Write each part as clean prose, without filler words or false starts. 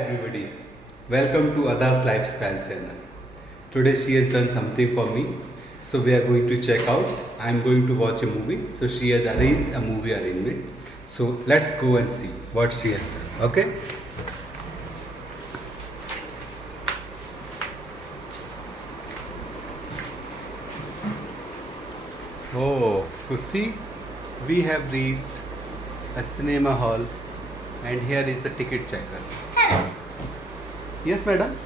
everybody, welcome to Ada's Lifestyle channel. Today she has done something for me, so we are going to check out. I am going to watch a movie, so she has arranged a movie arrangement. So let's go and see what she has done. Okay? Oh, so see, we have reached a cinema hall, and here is the ticket checker. Hello. Yes, madam.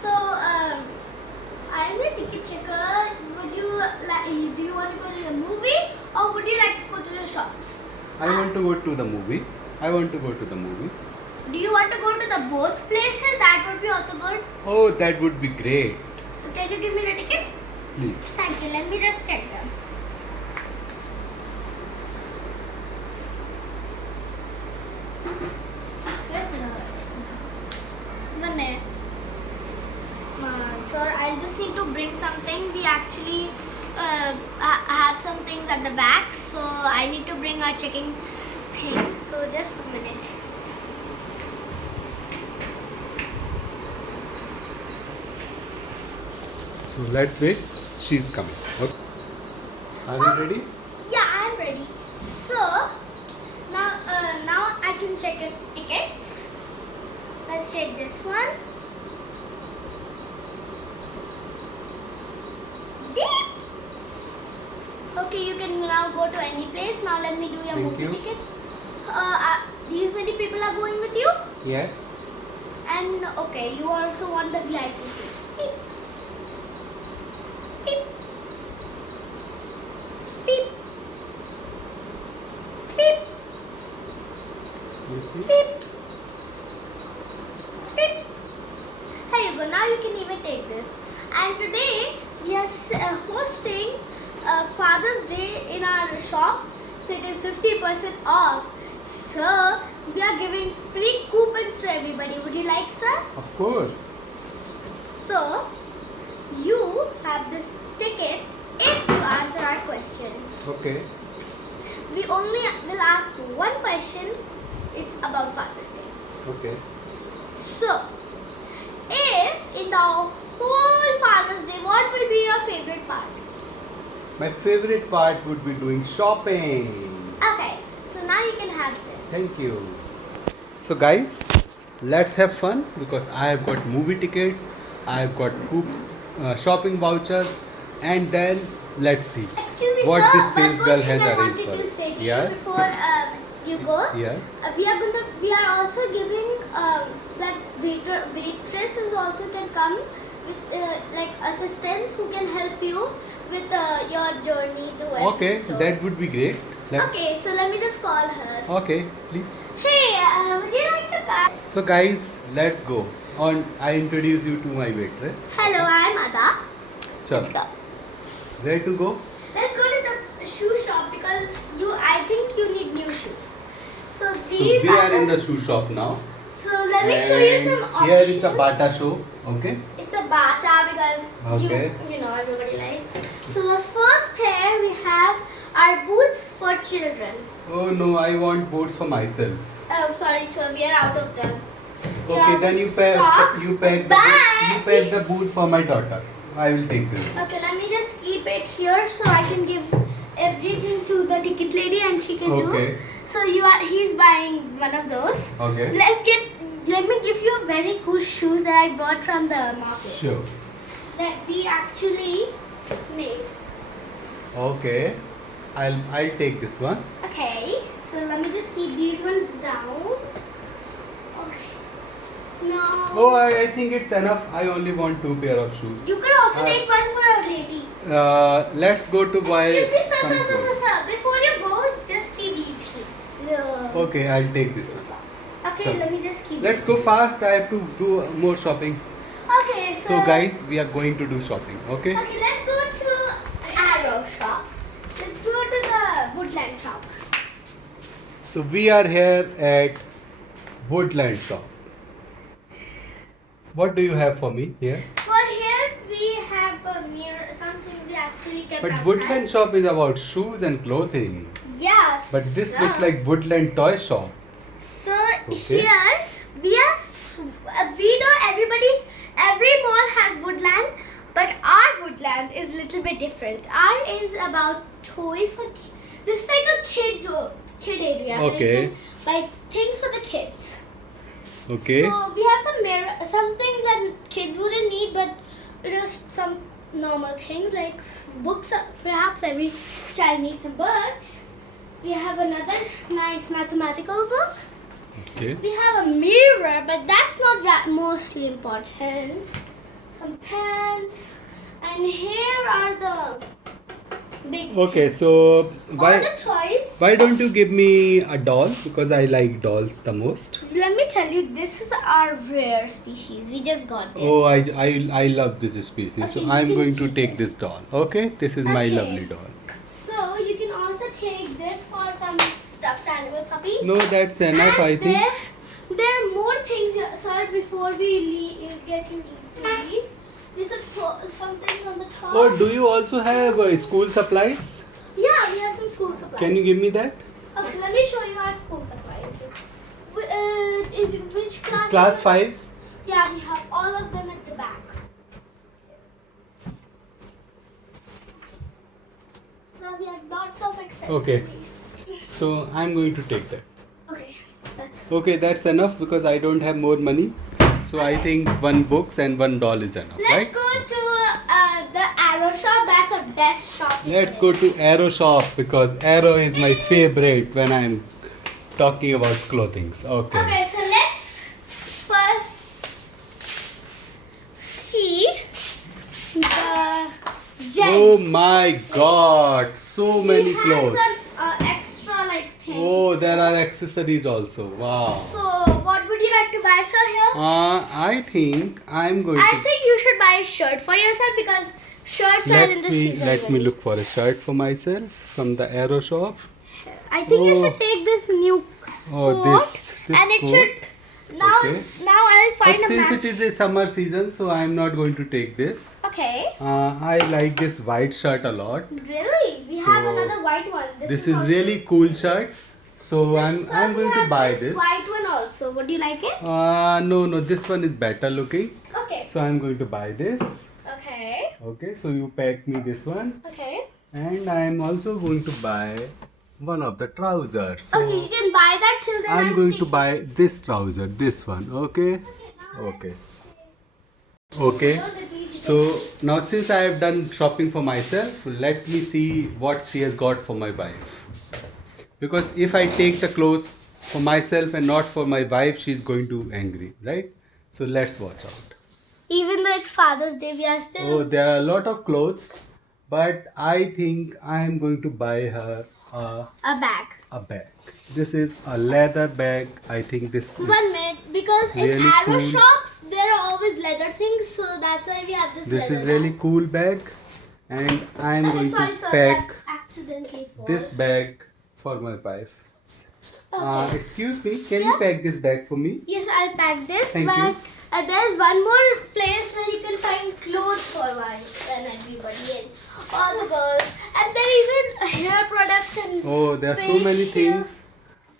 So, I'm a ticket checker. Would you like? Do you want to go to the movie, or would you like to go to the shops? I want to go to the movie. I want to go to the movie. Do you want to go to the both places? That would be also good. Oh, that would be great. Can you give me the ticket? Please. Thank you. Let me just check them. One minute. Sir, I just need to bring something. We actually have some things at the back, so I need to bring our checking things. So just a minute. So let's wait. She's coming. Okay. Are you ready? Yeah, I'm ready. So now I can check your tickets. Let's check this one. Beep. Okay, you can now go to any place. Now let me do your Thank movie you. ticket. These many people are going with you, Yes. and okay, you also want the VIP seats. Beep. Beep. Beep. Beep. You see? Beep. Beep. Here you go. Now you can even take this. And today we are hosting Father's Day in our shop. So it is 50% off. So we are giving free coupons to everybody. Would you like, sir? Of course. So you have this ticket if you answer our questions. Okay. We only will ask one question. It's about Father's Day. Okay. So, if in the whole Father's Day, what will be your favorite part? My favorite part would be doing shopping. Okay, so now you can have this. Thank you. So guys, let's have fun because I have got movie tickets, I have got shopping vouchers, and then let's see Excuse me, what sir. this sales one girl more has thing I arranged wanted for to us. say to Yes. you before you go. Yes. We are also giving that waitress is also can come with like assistants who can help you with your journey to every Okay, store. that would be great. Let's. Okay, so let me just call her. Okay, please. Hey, would you like to come? So guys, let's go. On, I introduce you to my waitress. Hello, I'm Ada. Let's Chalo. go. Where to go? Let's go to the shoe shop because I think you need new shoes. So So these we are in the shoe shop now. So let me show you some And options. here is the Bata show. Okay. It's a Bata because Okay. you know everybody likes. So the first pair we have are boots for children. Oh no, I want boots for myself. Oh sorry, sir, we are out of them. We are Okay, out then of you stock. pack Bye. the boot for my daughter. I will take this. Okay, let me just keep it here so I can give everything to the ticket lady and she can do. Okay. So he's buying one of those. Okay. Let me give you a very cool shoes that I bought from the market. Sure. That we actually made. Okay. I'll take this one. Okay, so let me just keep these ones down. Okay. Now Oh, I think it's enough. I only want 2 pair of shoes. you could also Uh, take one for a lady. Let's go to buy Excuse me, sir, some sir, sir, sir, clothes. sir. Before you go, just see these here. The Okay, I'll take this one. Okay, Sure. let me just keep. Let's this. go fast. I have to do more shopping. Okay, So guys, we are going to do shopping. Okay. Okay, let's go to Arrow shop. Let's go to the Woodland shop. So we are here at Woodland shop. What do you have for me here? For here we have a mirror. Some things we actually kept But outside. Woodland shop is about shoes and clothing. Yes. But this sir. looks like Woodland toy shop. So Okay. here we are different. Ours is about toys for kids. This is like a kid area. where Okay. You can buy things for the kids. Okay. So we have some things that kids wouldn't need, but just some normal things like books. Perhaps every child needs some books. We have another nice mathematical book. Okay. We have a mirror, but that's not mostly important. Some pens, and here are the big. Okay, so All the toys. why don't you give me a doll, because I like dolls the most. Let me tell you, this is our rare species. We just got this. Oh, I love this species. Okay, So you I'm can going to keep take it. this doll. Okay, this is my Okay. lovely doll. So you can also take this for some stuffed animal puppy. No, that's enough. And I think. there are more things, sir. Before we get you to leave, there's some things on the top. Oh, do you also have school supplies? Yeah, we have some school supplies. Can you give me that? Okay, let me show you our school supplies. Is which class? Class 5. Yeah, we have all of them at the back. So we have lots of accessories. Okay. So I'm going to take that. Okay, that's. Okay, that's enough because I don't have more money. So I think one books and one doll is enough, Let's right? go to the Arrow shop. That's the best shop. Let's go to Arrow shop because Arrow is my favorite when I'm talking about clothing. Okay. Okay, so let's first see the gents. Oh my God, so many We clothes. have some extra like things. Oh, there are accessories also. Wow. So, what would you like to buy, sir? Here, I think I'm going I to. think you should buy a shirt for yourself because shirts are in the season. Let me already. look for a shirt for myself from the Arrow shop. I think you Oh. should take this new Oh, coat, this and it coat. should. Now, Okay. now I'll But find a since match. it is a summer season, so I'm not going to take this. Okay. I like this white shirt a lot. Really? We have So, another white one. This is also- really cool shirt. So Sir, I'm we going to have buy this this. white one also. Would you like it? No, this one is better looking. Okay. So I'm going to buy this. Okay. Okay, so you pack me this one, Okay. and I'm also going to buy one of the trousers. So Okay, you can buy that till then. I'm going to buy this trouser, this one. Okay. Okay. Okay. So now since I have done shopping for myself, let me see what she has got for my wife. Because if I take the clothes for myself and not for my wife, she's going to angry, right? So let's watch out. Even though it's Father's Day, we are still. Oh, there are a lot of clothes, but I think I am going to buy her A bag. a bag. This is a leather bag. I think this is 1 minute, because in really Arrow cool. shops there are always leather things, so that's why we have this. this leather is really bag. cool bag, and I am going Sorry, to sir, pack that accidentally fall. this bag for my wife. Okay. Excuse me, can you Yeah. pack this bag for me? Yes, I'll pack this. Thank but you. There's one more place where you can find clothes for wives and everybody and all the girls. And there are even hair products and Oh, there are so many facial things.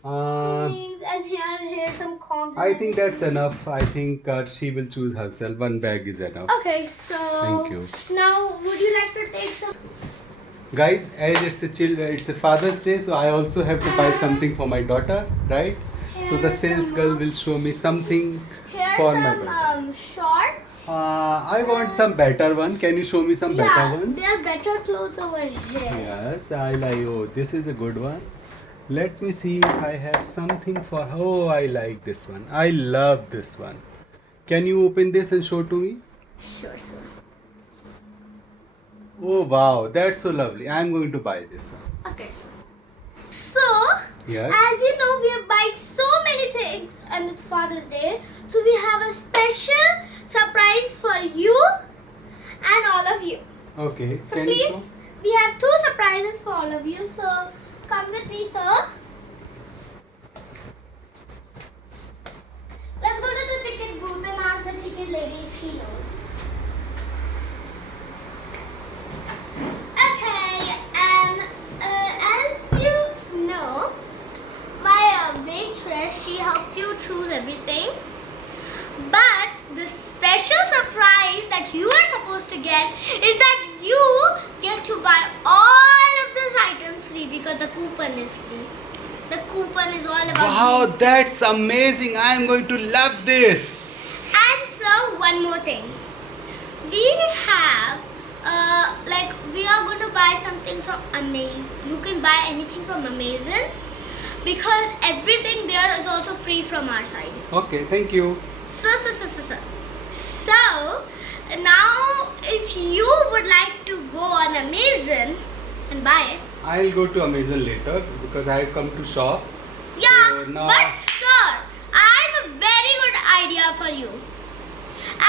things and here some combs. I think that's enough. I think she will choose herself. One bag is enough. Okay, so Thank you. now would you like to take some? Guys, as it's a Father's Day, so I also have to buy something for my daughter, right? So the Here's sales some girl will show me something Here's for my some daughter. shorts. I want some better one. Can you show me some better Yeah, ones? there are better clothes over here. Yes, I like. Oh, this is a good one. Let me see if I have something for. Oh, I like this one. I love this one. Can you open this and show to me? Sure, sir. Oh wow, that's so lovely. I'm going to buy this one. Okay, sir. So, Yes. as you know, we are buying so many things and it's Father's Day. So we have a special surprise for you and all of you. Okay. So Can you please, show? we have 2 surprises for all of you. So come with me, sir. Let's go to the ticket booth and ask the ticket lady if she knows. Okay, and as you know, my waitress, she helped you choose everything. But the special surprise that you are supposed to get is that you get to buy all of these items free because the coupon is free. The coupon is all about Wow, you. that's amazing. I am going to love this. And so one more thing. We have we are going to buy something from Amazon. You can buy anything from Amazon because everything there is also free from our side. Okay, thank you. So now if you would like to go on Amazon and buy it, I'll go to Amazon later because I have come to shop. yeah, So now- but sir, I have a very good idea for you.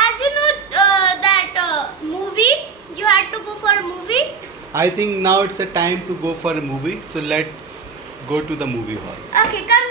As you know that movie, you had to go for a movie. I think now it's a time to go for a movie. So let's go to the movie hall. Okay, come